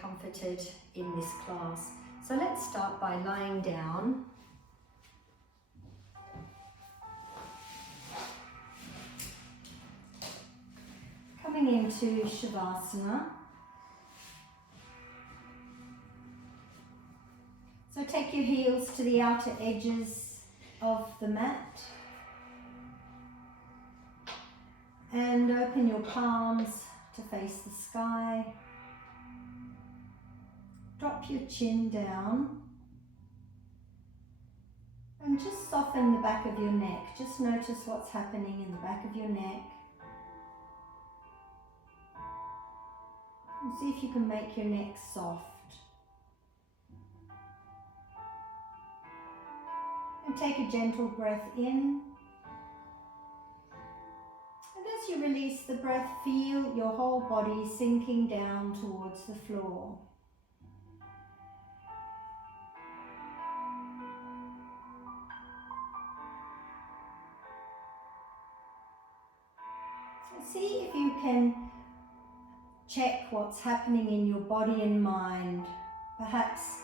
comforted in this class. So let's start by lying down. Coming into Shavasana. So take your heels to the outer edges of the mat and open your palms to face the sky. Drop your chin down and just soften the back of your neck. Just notice what's happening in the back of your neck. And see if you can make your neck soft. And take a gentle breath in. And as you release the breath, feel your whole body sinking down towards the floor. So see if you can check what's happening in your body and mind. Perhaps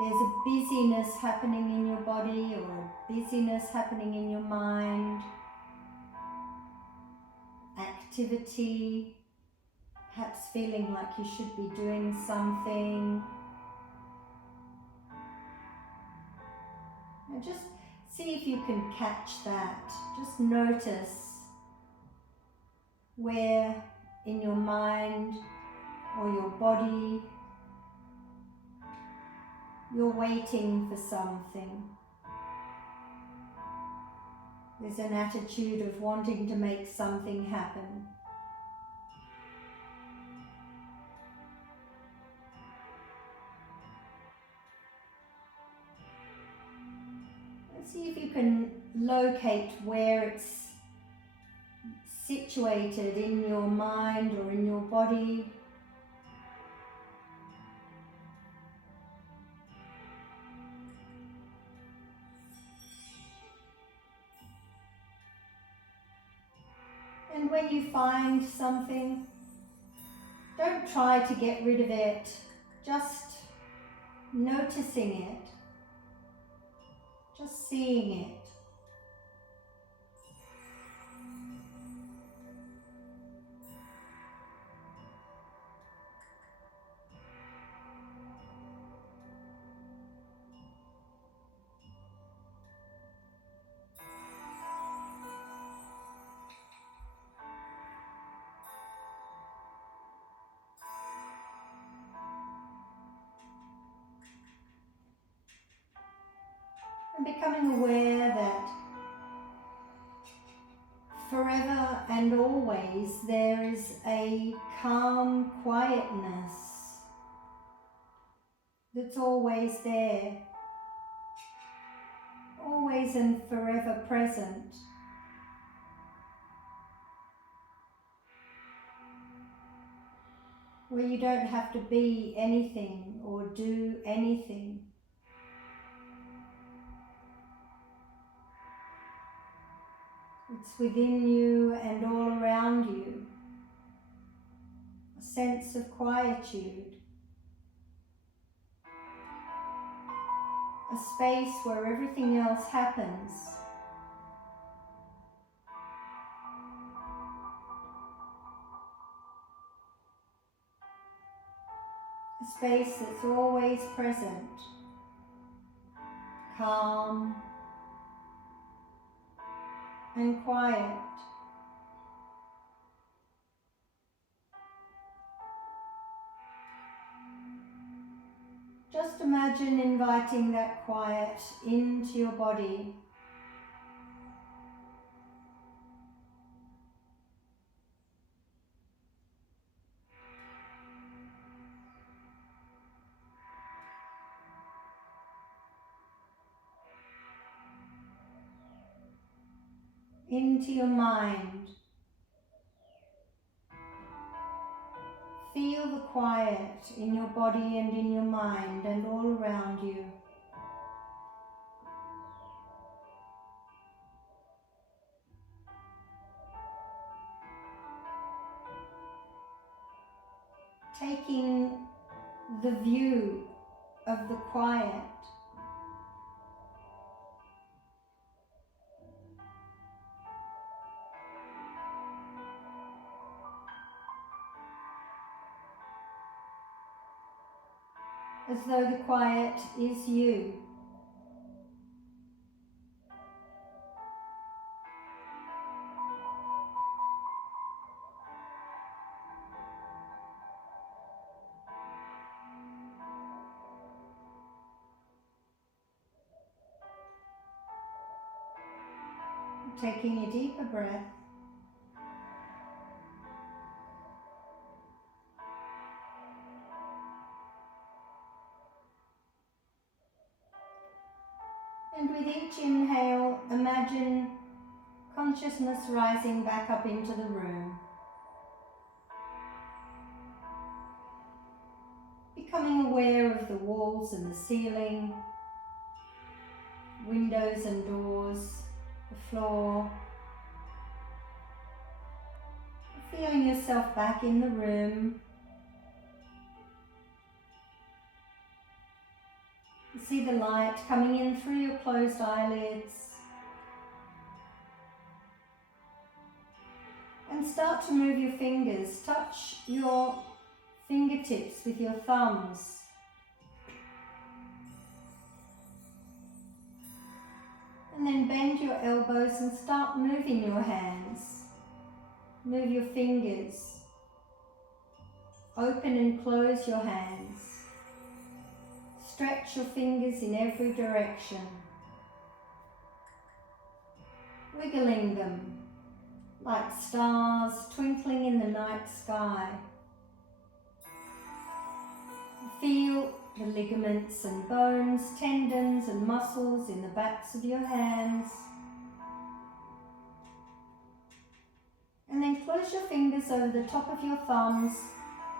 there's a busyness happening in your body or a busyness happening in your mind. Activity, perhaps feeling like you should be doing something. And just see if you can catch that. Just notice where in your mind or your body you're waiting for something. There's an attitude of wanting to make something happen. And see if you can locate where it's situated in your mind or in your body. And when you find something, don't try to get rid of it, just noticing it, just seeing it. And becoming aware that forever and always there is a calm quietness that's always there, always and forever present. Where you don't have to be anything or do anything. It's within you and all around you. A sense of quietude. A space where everything else happens. A space that's always present. Calm and quiet. Just imagine inviting that quiet into your body. Into your mind. Feel the quiet in your body and in your mind and all around you. Take taking the view of the quiet. As though the quiet is you. Taking a deeper breath. And with each inhale, imagine consciousness rising back up into the room. Becoming aware of the walls and the ceiling, windows and doors, the floor. Feeling yourself back in the room. You see the light coming in through your closed eyelids. And start to move your fingers. Touch your fingertips with your thumbs. And then bend your elbows and start moving your hands. Move your fingers. Open and close your hands. Stretch your fingers in every direction. Wiggling them like stars twinkling in the night sky. Feel the ligaments and bones, tendons and muscles in the backs of your hands. And then close your fingers over the top of your thumbs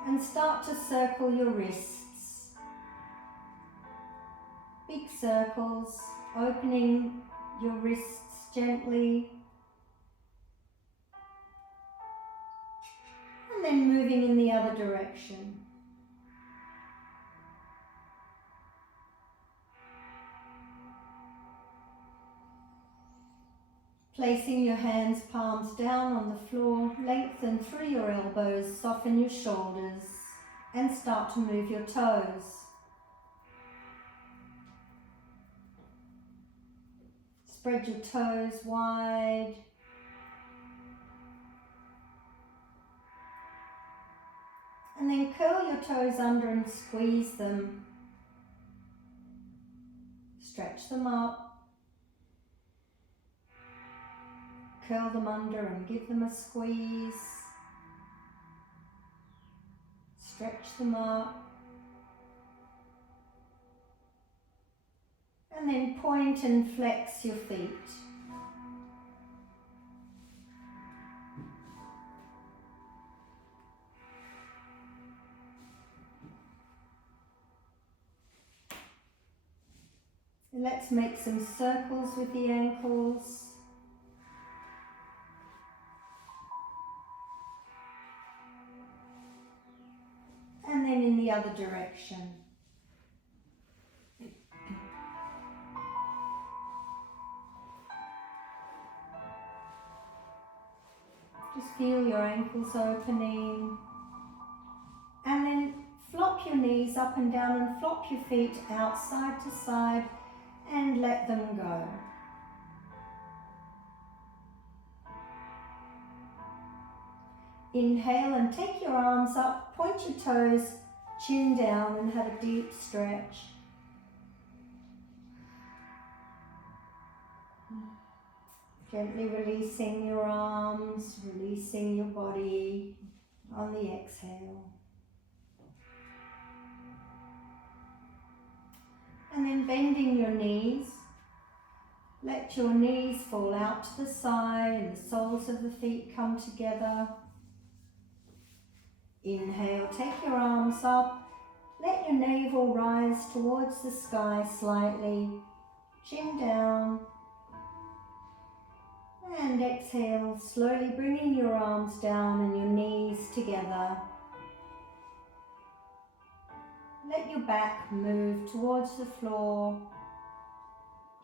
and start to circle your wrists. Big circles, opening your wrists gently. And then moving in the other direction. Placing your hands palms down on the floor, lengthen through your elbows, soften your shoulders, and start to move your toes. Spread your toes wide. And then curl your toes under and squeeze them. Stretch them up. Curl them under and give them a squeeze. Stretch them up. And then point and flex your feet. And let's make some circles with the ankles. And then in the other direction. Just feel your ankles opening. And then flop your knees up and down and flop your feet out side to side and let them go. Inhale and take your arms up, point your toes, chin down and have a deep stretch. Gently releasing your arms, releasing your body on the exhale. And then bending your knees. Let your knees fall out to the side and the soles of the feet come together. Inhale, take your arms up. Let your navel rise towards the sky slightly. Chin down. And exhale, slowly bringing your arms down and your knees together. Let your back move towards the floor.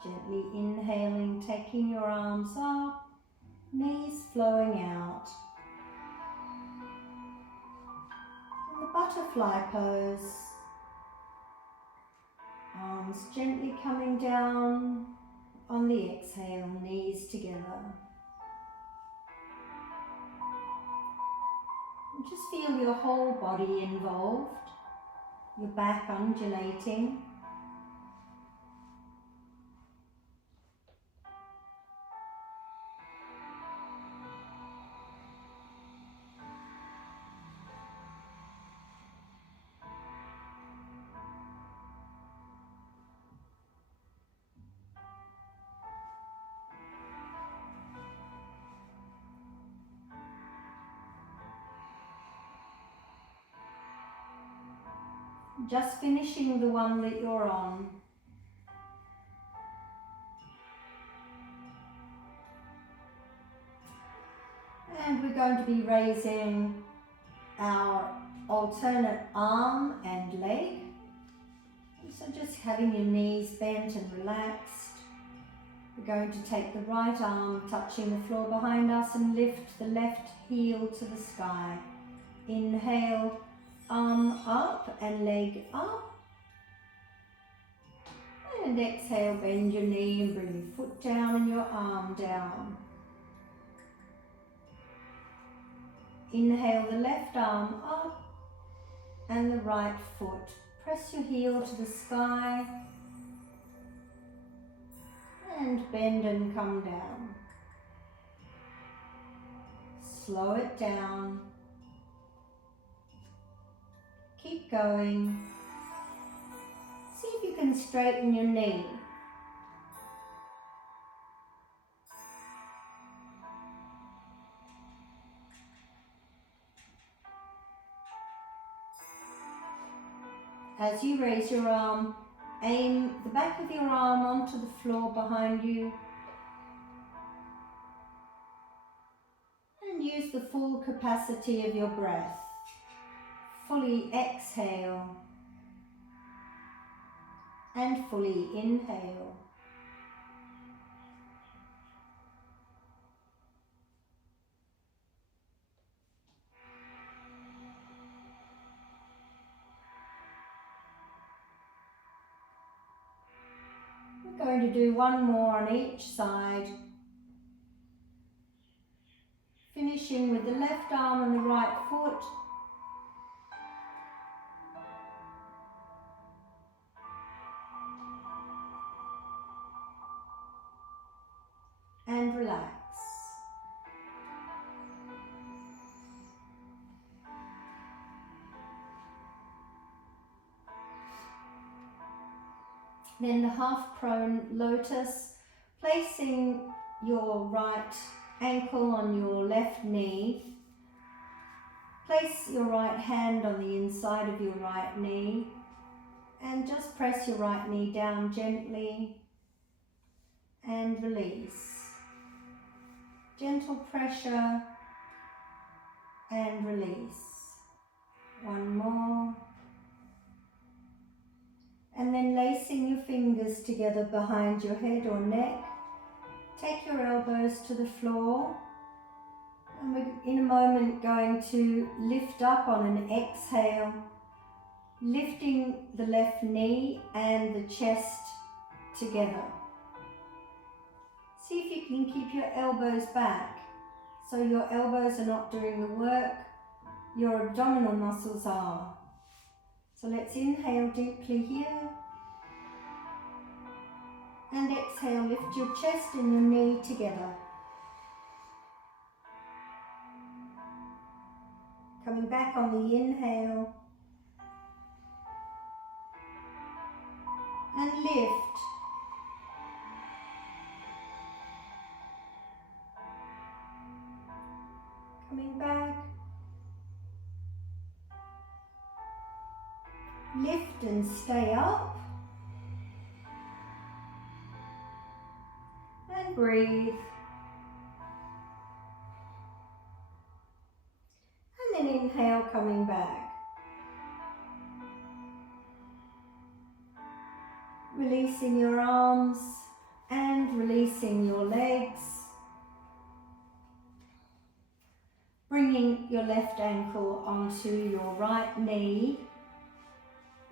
Gently inhaling, taking your arms up, knees flowing out. In the butterfly pose, arms gently coming down on the exhale, knees together. And just feel your whole body involved, your back undulating. Just finishing the one that you're on. And we're going to be raising our alternate arm and leg. So just having your knees bent and relaxed. We're going to take the right arm touching the floor behind us and lift the left heel to the sky. Inhale, arm up and leg up. And exhale, bend your knee and bring your foot down and your arm down. Inhale the left arm up and the right foot. Press your heel to the sky and bend and come down. Slow it down. Keep going. See if you can straighten your knee. As you raise your arm, aim the back of your arm onto the floor behind you and use the full capacity of your breath. Fully exhale and fully inhale. We're going to do one more on each side, finishing with the left arm and the right foot. And relax. Then the half prone lotus, placing your right ankle on your left knee. Place your right hand on the inside of your right knee and just press your right knee down gently and release. Gentle pressure and release. One more. And then lacing your fingers together behind your head or neck. Take your elbows to the floor. And we're in a moment going to lift up on an exhale, lifting the left knee and the chest together. See if you can keep your elbows back so your elbows are not doing the work, your abdominal muscles are. So let's inhale deeply here and exhale, lift your chest and your knee together. Coming back on the inhale and lift. Coming back. Lift and stay up. And breathe. And then inhale, coming back. Releasing your arms and releasing your legs. Bringing your left ankle onto your right knee.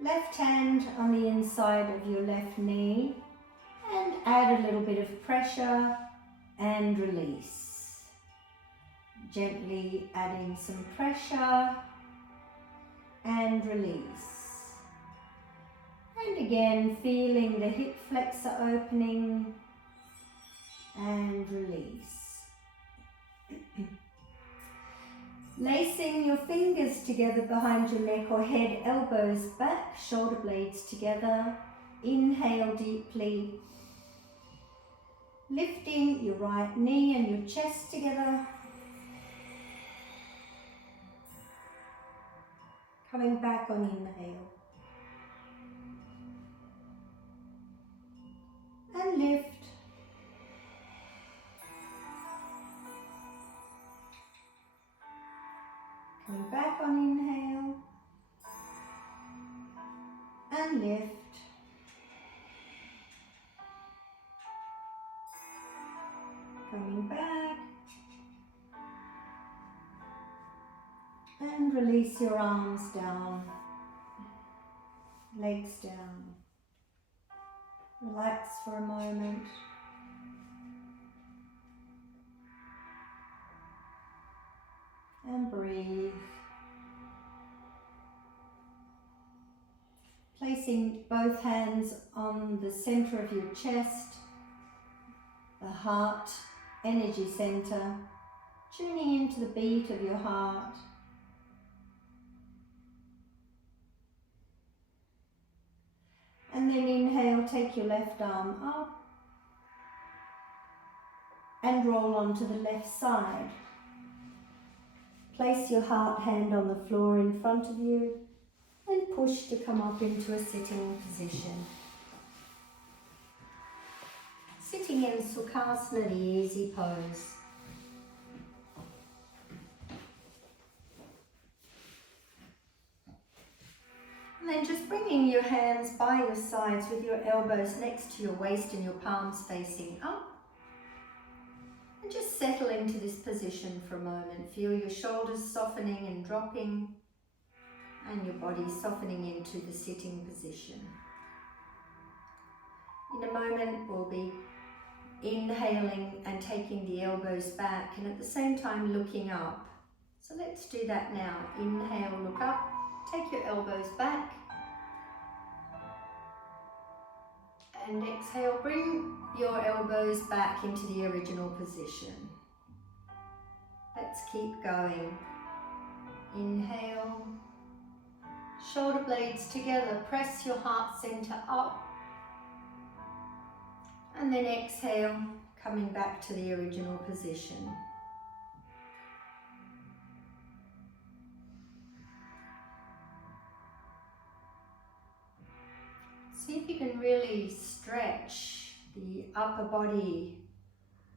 Left hand on the inside of your left knee. And add a little bit of pressure and release. Gently adding some pressure and release. And again, feeling the hip flexor opening and release. Lacing your fingers together behind your neck or head, elbows back, shoulder blades together. Inhale deeply. Lifting your right knee and your chest together. Coming back on inhale. And lift. Coming back on inhale. And lift. Coming back. And release your arms down. Legs down. Relax for a moment. And breathe. Placing both hands on the center of your chest, the heart, energy center, tuning into the beat of your heart. And then inhale, take your left arm up and roll onto the left side. Place your heart hand on the floor in front of you and push to come up into a sitting position. Sitting in Sukhasana, the easy pose. And then just bringing your hands by your sides with your elbows next to your waist and your palms facing up. And just settle into this position for a moment. Feel your shoulders softening and dropping and your body softening into the sitting position. In a moment we'll be inhaling and taking the elbows back and at the same time looking up. So let's do that now. Inhale, look up, take your elbows back. And exhale, bring your elbows back into the original position. Let's keep going. Inhale, shoulder blades together, press your heart center up. And then exhale, coming back to the original position. See if you can really stretch the upper body,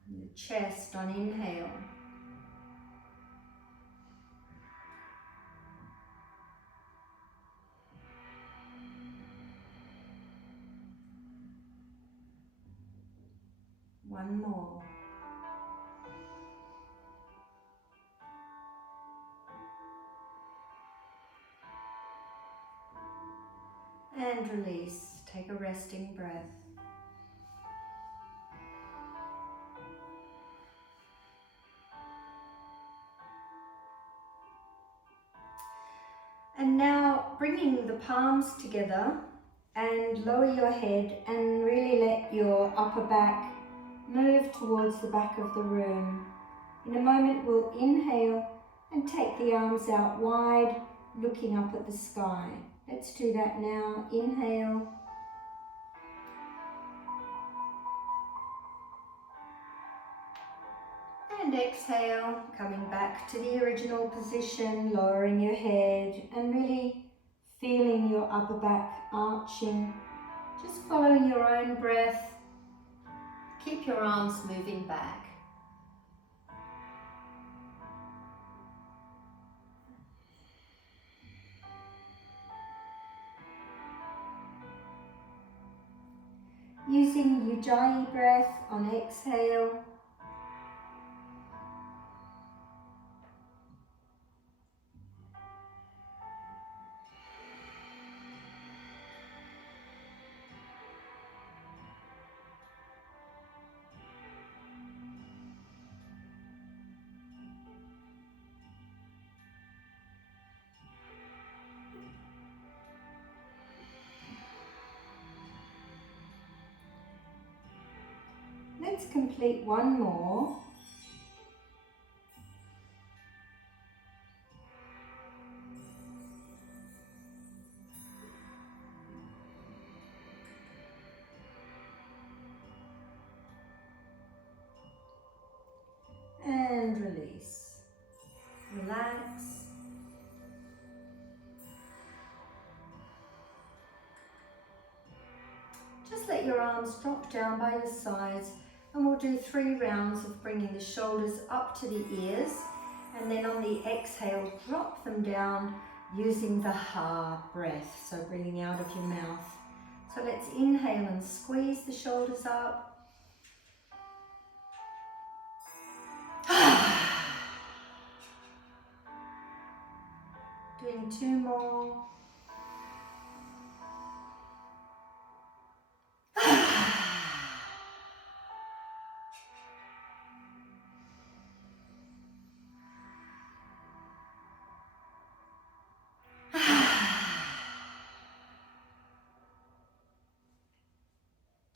the chest on inhale. One more. And release. Take a resting breath. And now bringing the palms together and lower your head and really let your upper back move towards the back of the room. In a moment we'll inhale and take the arms out wide, looking up at the sky. Let's do that now. Inhale. And exhale, coming back to the original position, lowering your head and really feeling your upper back arching. Just following your own breath. Keep your arms moving back. Using Ujjayi breath on exhale. Let's complete one more. And release. Relax. Just let your arms drop down by your sides, and we'll do 3 rounds of bringing the shoulders up to the ears, and then on the exhale drop them down using the ha breath, so breathing out of your mouth. So let's inhale and squeeze the shoulders up. Doing 2 more.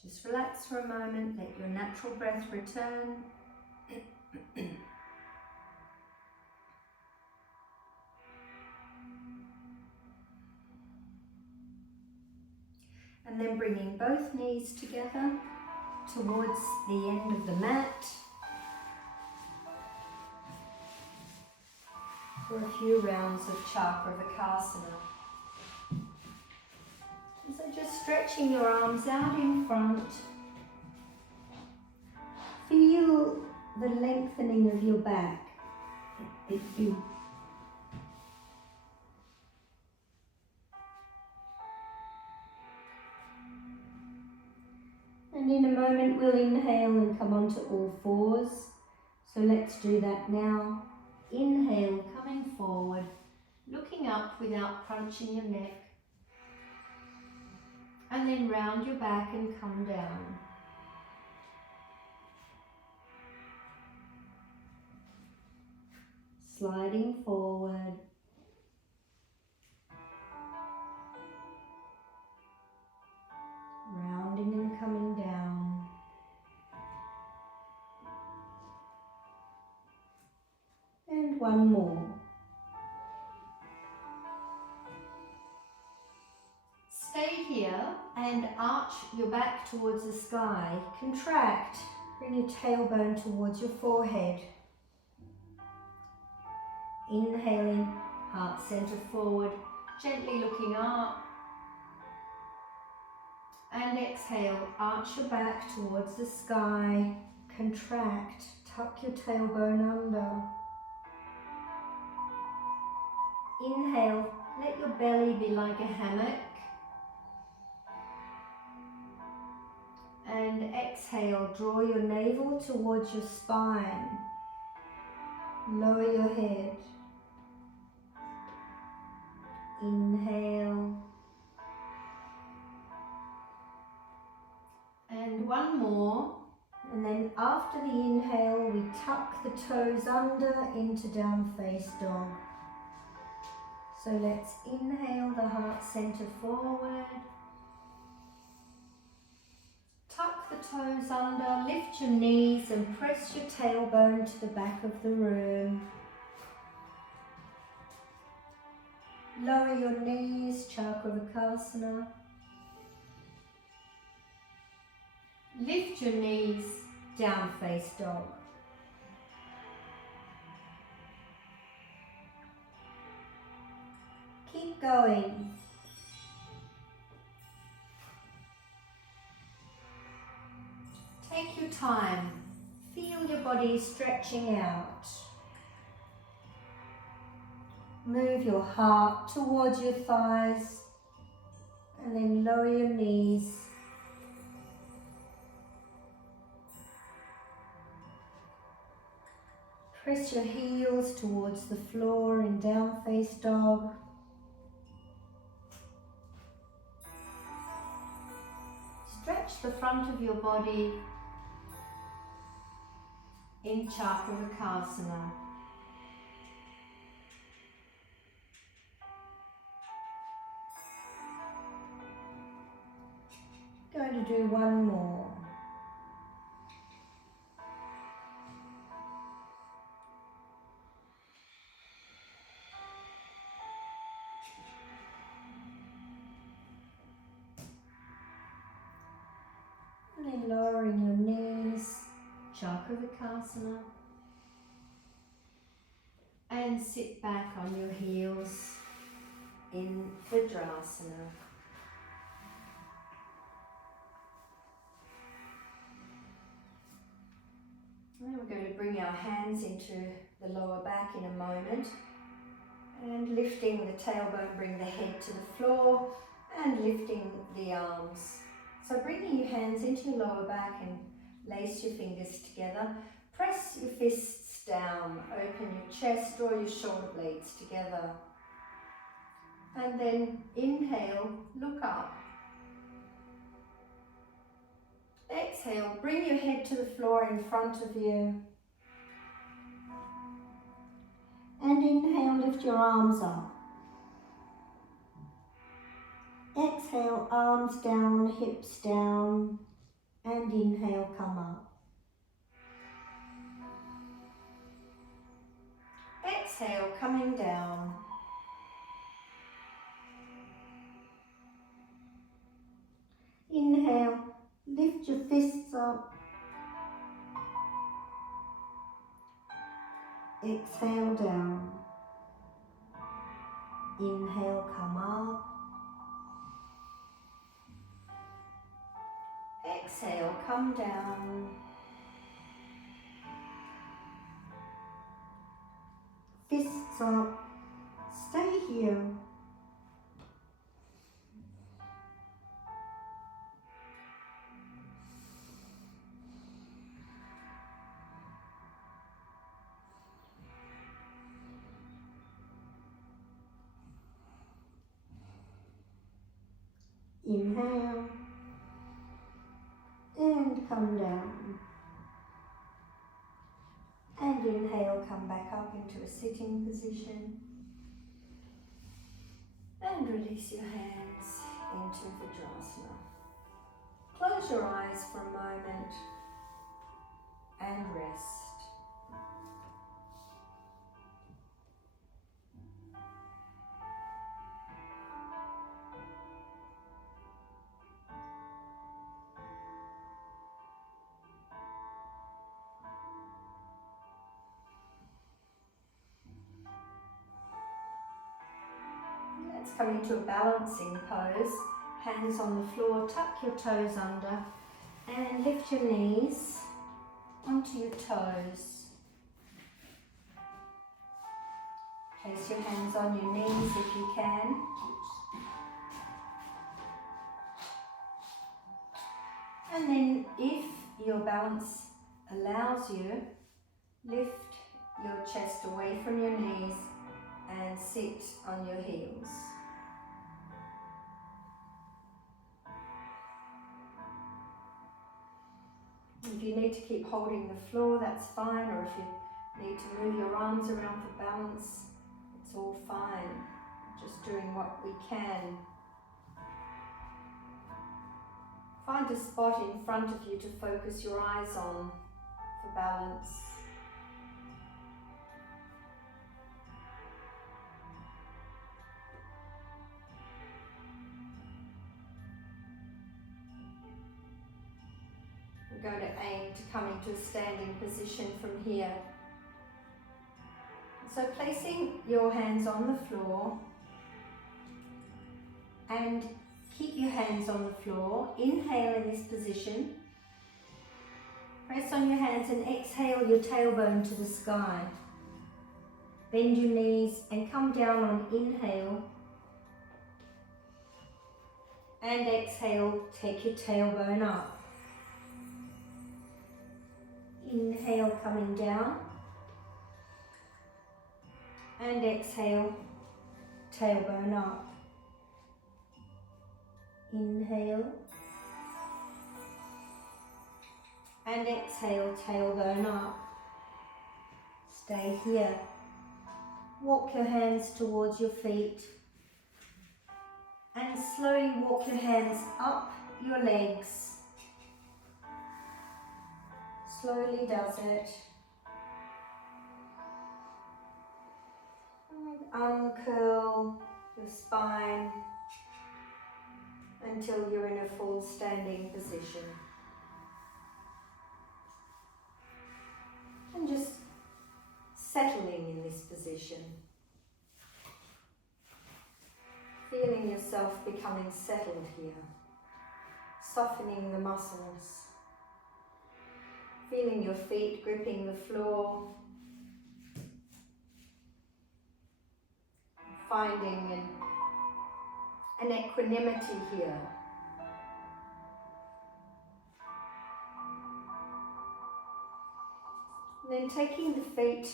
Just relax for a moment, let your natural breath return. And then bringing both knees together towards the end of the mat for a few rounds of cardiovascular. So just stretching your arms out in front. Feel the lengthening of your back. And in a moment we'll inhale and come onto all fours. So let's do that now. Inhale, coming forward, looking up without crunching your neck. And then round your back and come down. Sliding forward. Rounding and coming down. And one more. Stay here and arch your back towards the sky. Contract. Bring your tailbone towards your forehead. Inhaling, heart center forward, gently looking up. And exhale, arch your back towards the sky. Contract, tuck your tailbone under. Inhale, let your belly be like a hammock. And exhale, draw your navel towards your spine. Lower your head. Inhale. And one more. And then after the inhale, we tuck the toes under into down face dog. So let's inhale the heart center forward. Tuck the toes under, lift your knees and press your tailbone to the back of the room. Lower your knees, cardiovascular. Lift your knees, down face dog. Keep going. Take your time. Feel your body stretching out. Move your heart towards your thighs and then lower your knees. Press your heels towards the floor in down face dog. Stretch the front of your body in cardiovascular. Going to do one more. And then lowering your knees, Chakravikasana, and sit back on your heels in Vajrasana. And then we're going to bring our hands into the lower back in a moment, and lifting the tailbone, bring the head to the floor, and lifting the arms. So bringing your hands into your lower back and lace your fingers together. Press your fists down, open your chest, draw your shoulder blades together. And then inhale, look up. Exhale, bring your head to the floor in front of you. And inhale, lift your arms up. Exhale, arms down, hips down, and inhale, come up. Exhale, coming down. Inhale, lift your fists up. Exhale, down. Inhale, come up. Exhale, come down. Fists up. Stay here. Inhale. And come down. And inhale, come back up into a sitting position. And release your hands into Vajrasana. Close your eyes for a moment and rest. Let's come into a balancing pose. Hands on the floor, tuck your toes under and lift your knees onto your toes. Place your hands on your knees if you can. And then if your balance allows you, lift your chest away from your knees and sit on your heels. If you need to keep holding the floor, that's fine, or if you need to move your arms around for balance, it's all fine. Just doing what we can. Find a spot in front of you to focus your eyes on for balance. We're going to aim to come into a standing position from here. So placing your hands on the floor and keep your hands on the floor. Inhale in this position. Press on your hands and exhale your tailbone to the sky. Bend your knees and come down on inhale. And exhale, take your tailbone up. Inhale, coming down. And exhale, tailbone up. Inhale. And exhale, tailbone up. Stay here. Walk your hands towards your feet. And slowly walk your hands up your legs. Slowly does it. And uncurl your spine until you're in a full standing position. And just settling in this position. Feeling yourself becoming settled here. Softening the muscles. Feeling your feet gripping the floor. Finding an equanimity here. And then taking the feet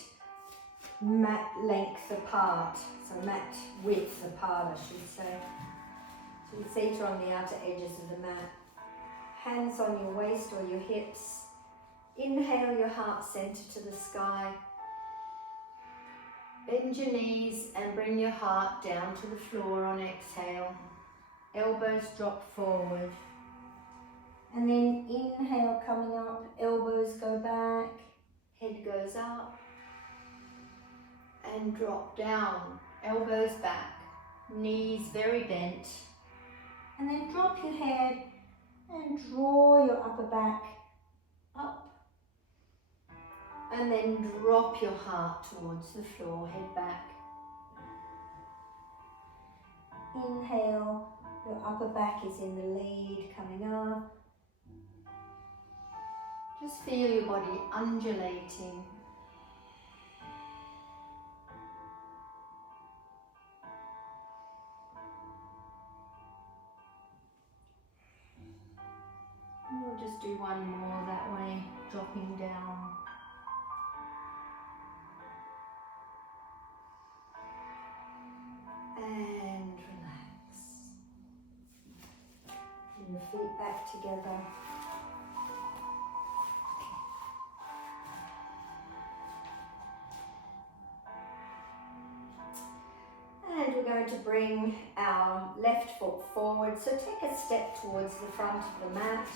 mat length apart, so mat width apart I should say. So your feet are on the outer edges of the mat. Hands on your waist or your hips. Inhale your heart center to the sky. Bend your knees and bring your heart down to the floor on exhale. Elbows drop forward. And then inhale coming up, elbows go back, head goes up. And drop down, elbows back, knees very bent. And then drop your head and draw your upper back up. And then drop your heart towards the floor, head back. Inhale, your upper back is in the lead, coming up. Just feel your body undulating. And we'll just do one more that way, dropping down. And relax. Bring your feet back together. And we're going to bring our left foot forward. So take a step towards the front of the mat.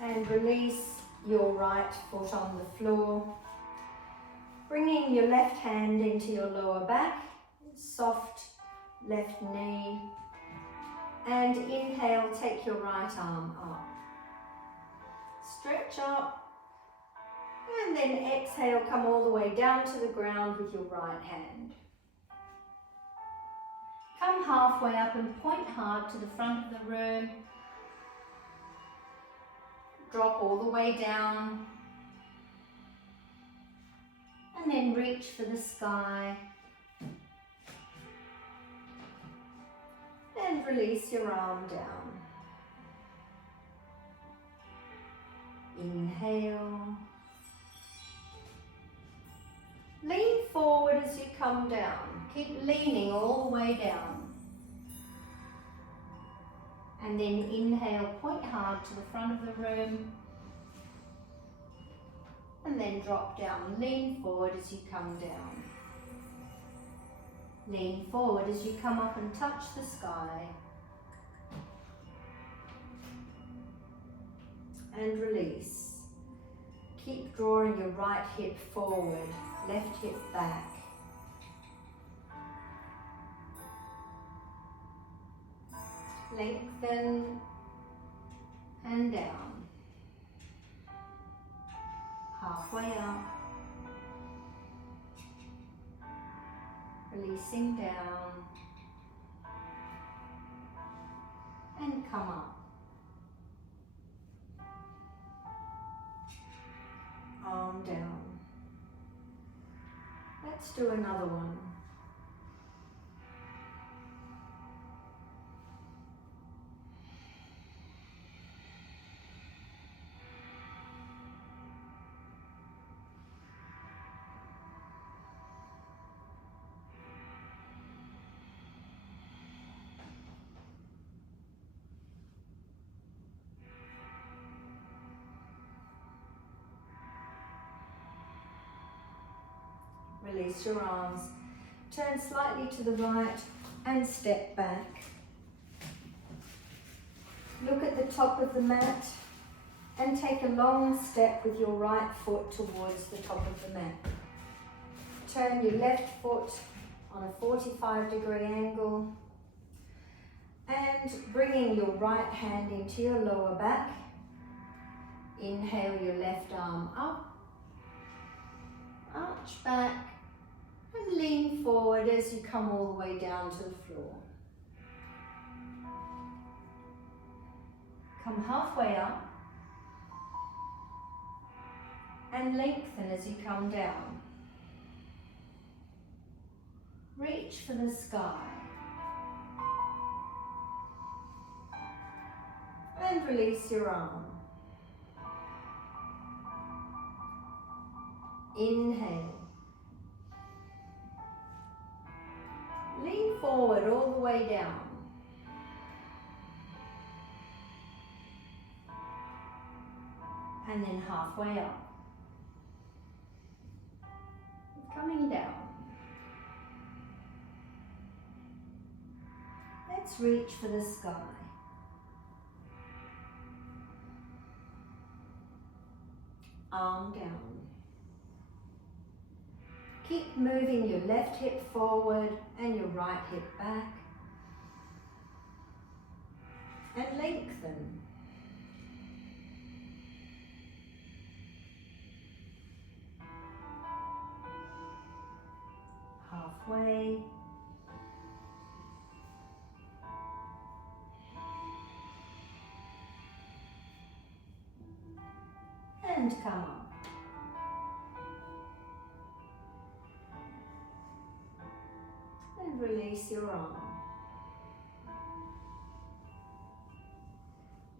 And release your right foot on the floor. Bringing your left hand into your lower back. Soft left knee. And inhale, take your right arm up. Stretch up. And then exhale, come all the way down to the ground with your right hand. Come halfway up and point hard to the front of the room. Drop all the way down. And then reach for the sky. And release your arm down. Inhale. Lean forward as you come down. Keep leaning all the way down. And then inhale, point hard to the front of the room. And then drop down. Lean forward as you come down. Lean forward as you come up and touch the sky. And release. Keep drawing your right hip forward, left hip back. Lengthen and down. Halfway up. Releasing down. And come up. Arm down. Let's do another one. release your arms. Turn slightly to the right and step back. Look at the top of the mat and take a long step with your right foot towards the top of the mat. Turn your left foot on a 45-degree angle and bringing your right hand into your lower back. Inhale your left arm up, arch back and lean forward as you come all the way down to the floor. Come halfway up and lengthen as you come down. Reach for the sky. And release your arm. Inhale. Lean forward all the way down. And then halfway up. Coming down. Let's reach for the sky. Arm down. Keep moving your left hip forward and your right hip back. And lengthen. Halfway. And come up. And release your arm.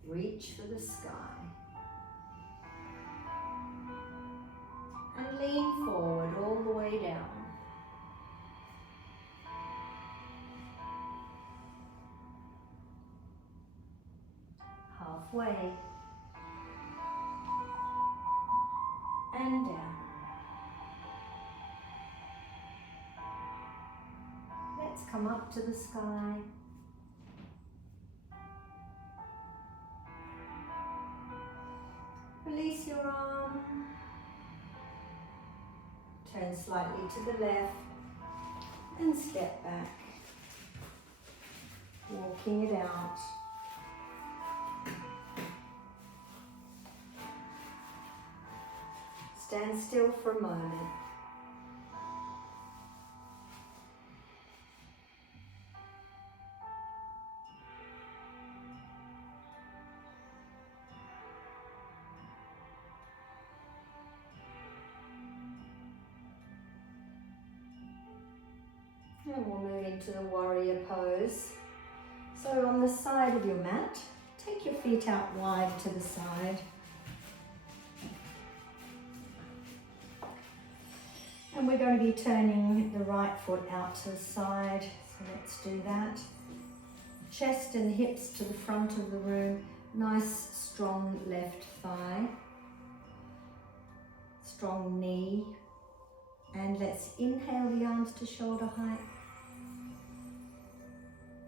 Reach for the sky. And lean forward all the way down. Halfway. And down. Let's come up to the sky. Release your arm. Turn slightly to the left and step back. Walking it out. Stand still for a moment. And we'll move into the warrior pose. So on the side of your mat, take your feet out wide to the side. And we're going to be turning the right foot out to the side, so let's do that. Chest and hips to the front of the room, nice strong left thigh, strong knee, and let's inhale the arms to shoulder height.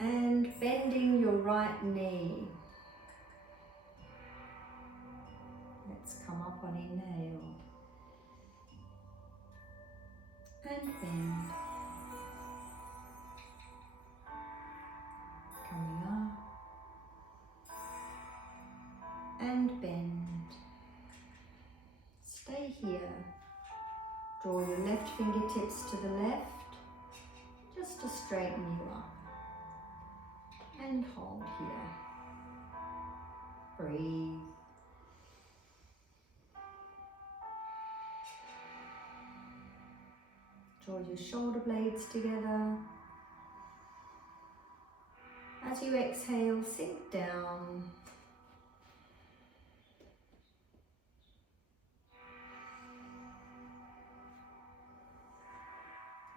And bending your right knee. Let's come up on inhale. And bend. Coming up. And bend. Stay here. Draw your left fingertips to the left, just to straighten you up. And hold here. Breathe. Draw your shoulder blades together. As you exhale, sink down.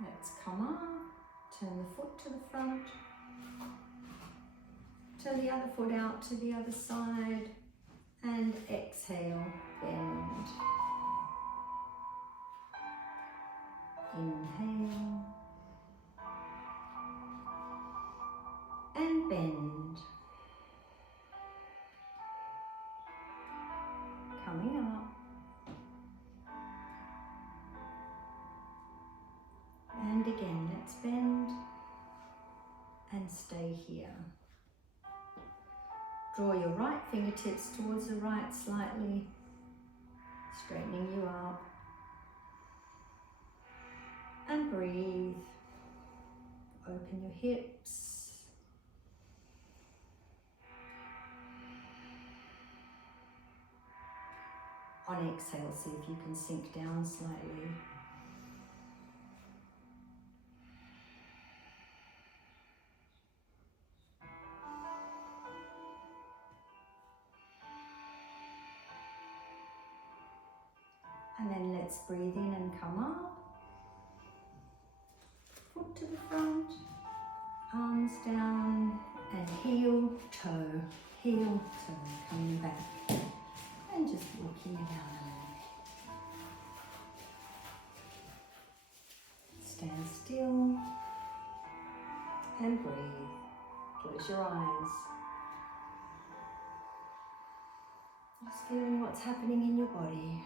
Let's come up, turn the foot to the front. Turn the other foot out to the other side and exhale, bend. Inhale. And bend. Coming up. And again, let's bend and stay here. Draw your right fingertips towards the right slightly, straightening you up. And breathe. Open your hips. On exhale, see if you can sink down slightly. And then let's breathe in and come up. Foot to the front, arms down, and heel, toe, coming back. And just walking it down a little. Stand still and breathe. Close your eyes. Just feeling what's happening in your body.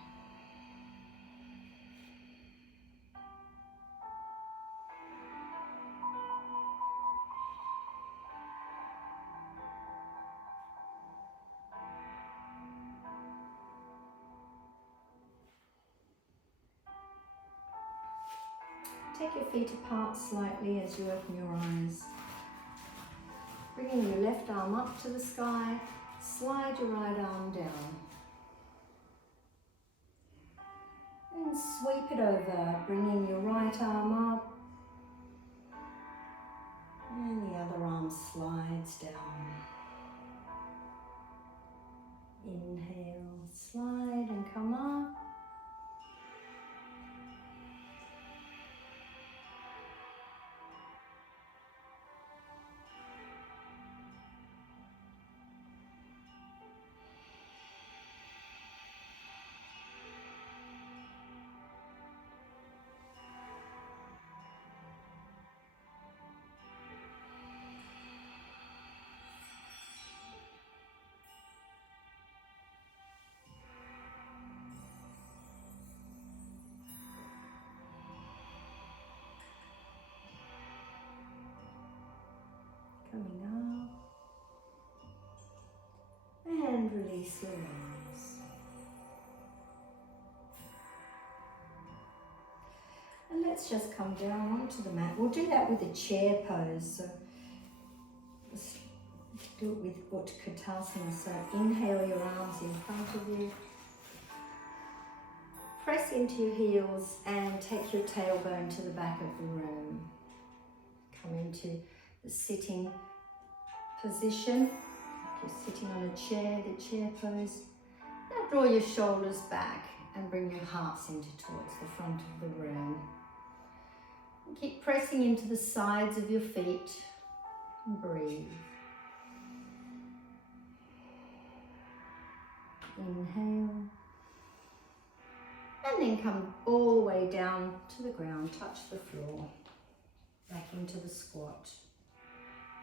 Take your feet apart slightly as you open your eyes. Bringing your left arm up to the sky, slide your right arm down. And sweep it over, bringing your right arm up. And the other arm slides down. Inhale, slide and come up. Coming up. And release your arms. And let's just come down onto the mat. We'll do that with a chair pose. So let's do it with Utkatasana. So inhale your arms in front of you. Press into your heels and take your tailbone to the back of the room. Come into the sitting position. You're sitting on a chair, the chair pose. Now draw your shoulders back and bring your heart center towards the front of the room. And keep pressing into the sides of your feet and breathe. Inhale. And then come all the way down to the ground, touch the floor. Back into the squat.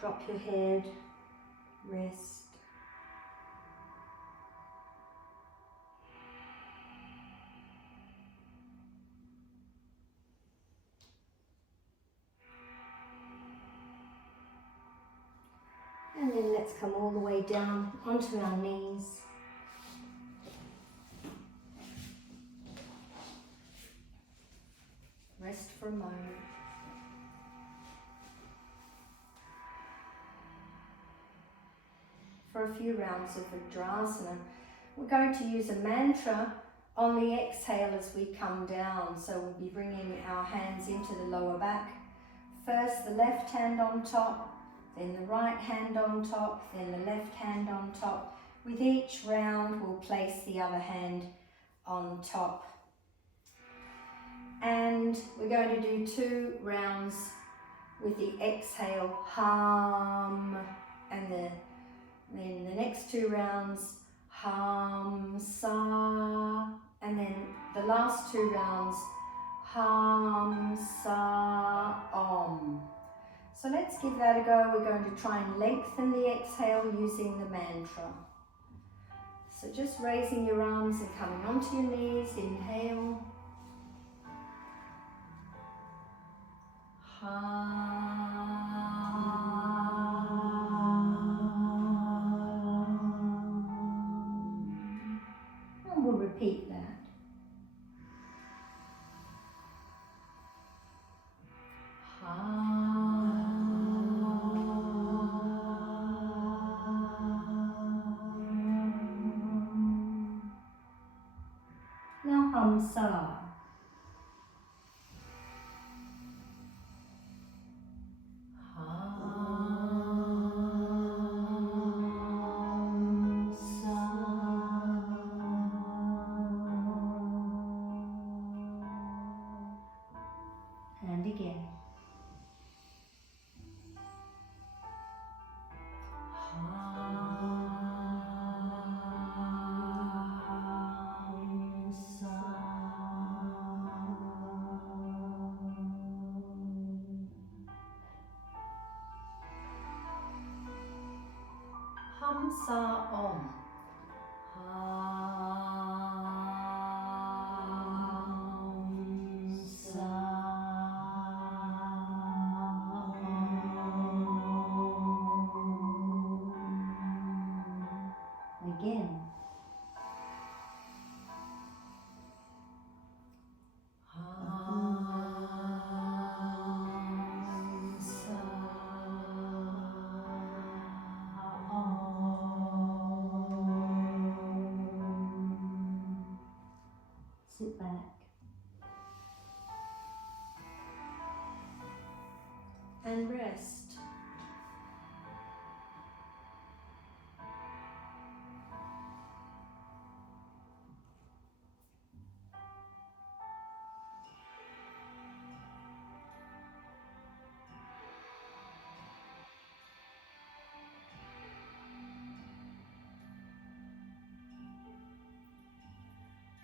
Drop your head, rest. And then let's come all the way down onto our knees. Rest for a moment. For a few rounds of Vajrasana, we're going to use a mantra on the exhale as we come down. So we'll be bringing our hands into the lower back. First the left hand on top, then the right hand on top, then the left hand on top. With each round, we'll place the other hand on top. And we're going to do 2 rounds with the exhale, hum, and then the next 2 rounds, hum, sa, and then the last 2 rounds, Hum, sa, om. So let's give that a go. We're going to try and lengthen the exhale using the mantra. So just raising your arms and coming onto your knees. Inhale. And we'll repeat that. Now hum sa. And again. Hum sa om. Hum sa om. Again. Hum sa om. Sit back and rest.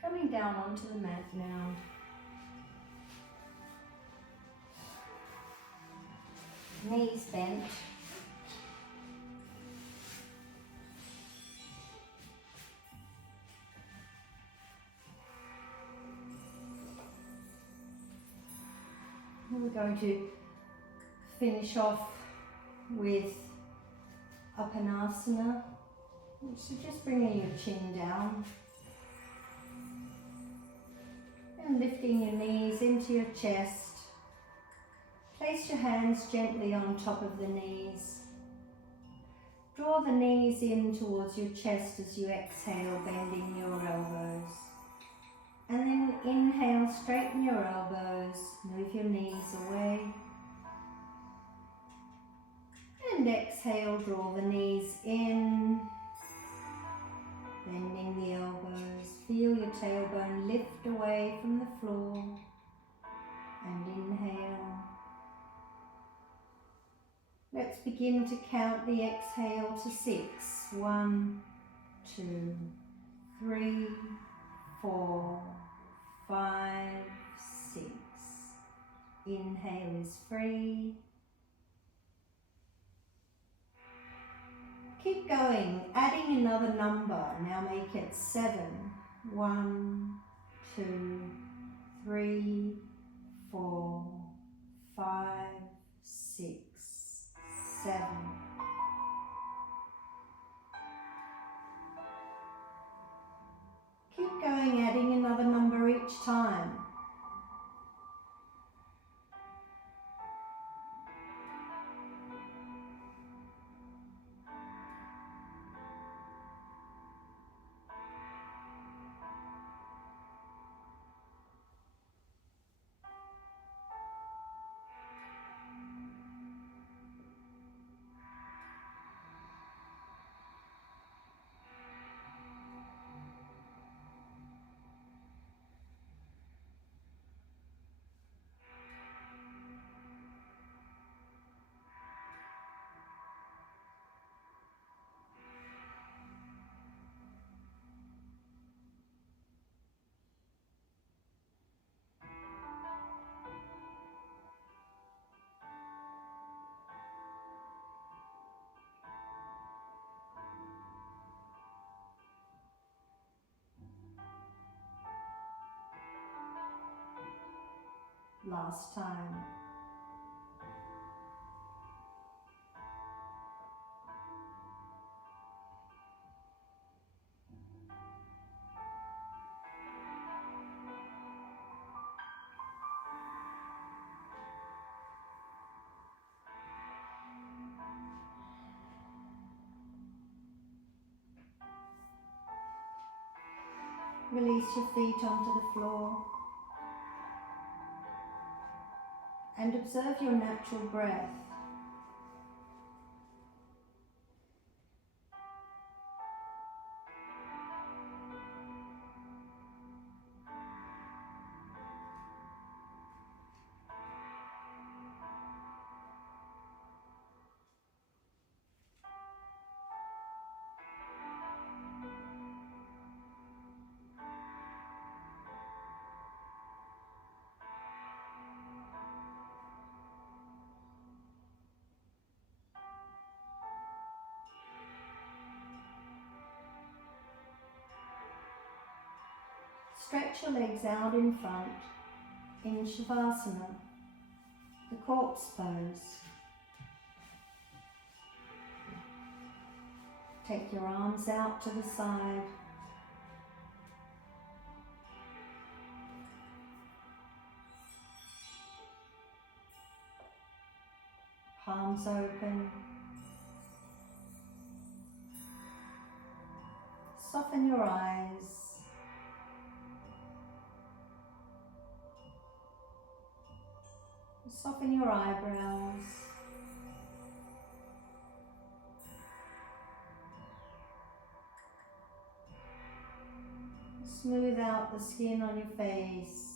Coming down onto the mat now. Knees bent. And we're going to finish off with Upanasana. So just bringing your chin down. And lifting your knees into your chest. Place your hands gently on top of the knees. Draw the knees in towards your chest as you exhale, bending your elbows. And then inhale, straighten your elbows, move your knees away. And exhale, draw the knees in, bending the elbows. Feel your tailbone lift away from the floor. And inhale. Let's begin to count the exhale to 6. 1, 2, 3, 4, 5, 6. Inhale is free. Keep going, adding another number. Now make it 7. 1, 2, 3, 4, 5, 6, 7. Keep going, adding another number each time. last time. Release your feet onto the floor and observe your natural breath. Stretch your legs out in front in Shavasana, the corpse pose. Take your arms out to the side. Palms open. Soften your eyes. Soften your eyebrows. Smooth out the skin on your face.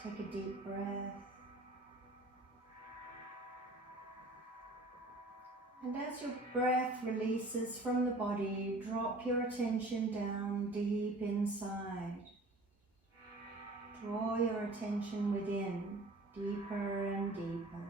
Take a deep breath. And as your breath releases from the body, drop your attention down deep inside. Draw your attention within, deeper and deeper.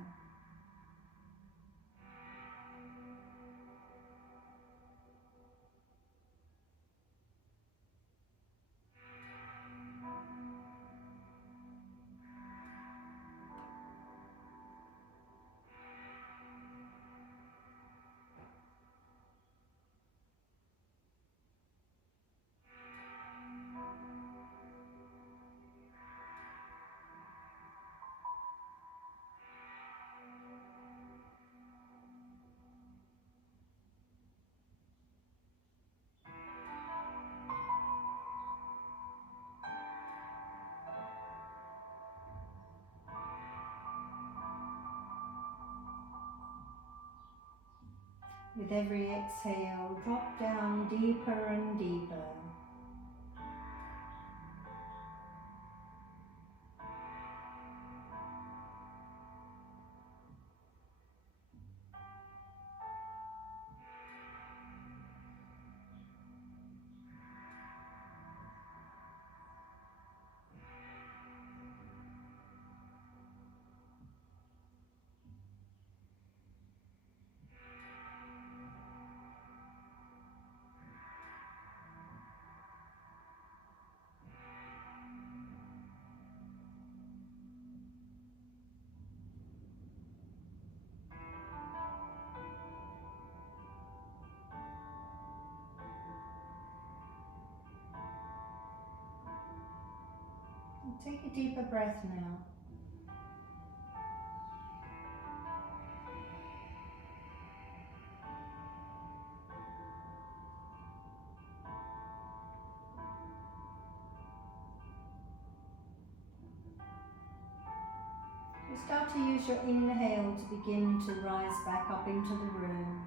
With every exhale, drop down deeper and deeper. And take a deeper breath now. Start to use your inhale to begin to rise back up into the room.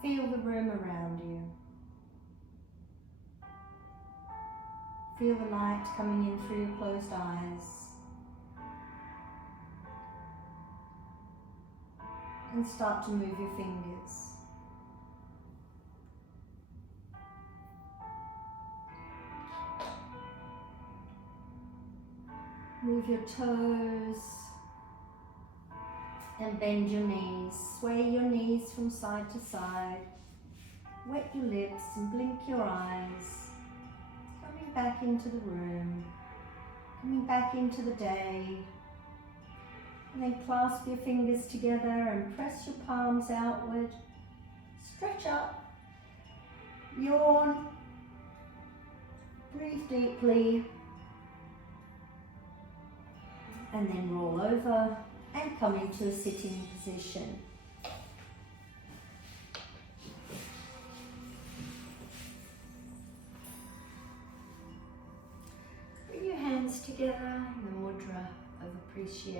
Feel the room around you. Feel the light coming in through your closed eyes. And start to move your fingers. Move your toes and bend your knees. Sway your knees from side to side. Wet your lips and blink your eyes. Coming back into the room. Coming back into the day. And then clasp your fingers together and press your palms outward. Stretch up. Yawn. Breathe deeply. And then roll over and come into a sitting position. Bring your hands together in the mudra of appreciation.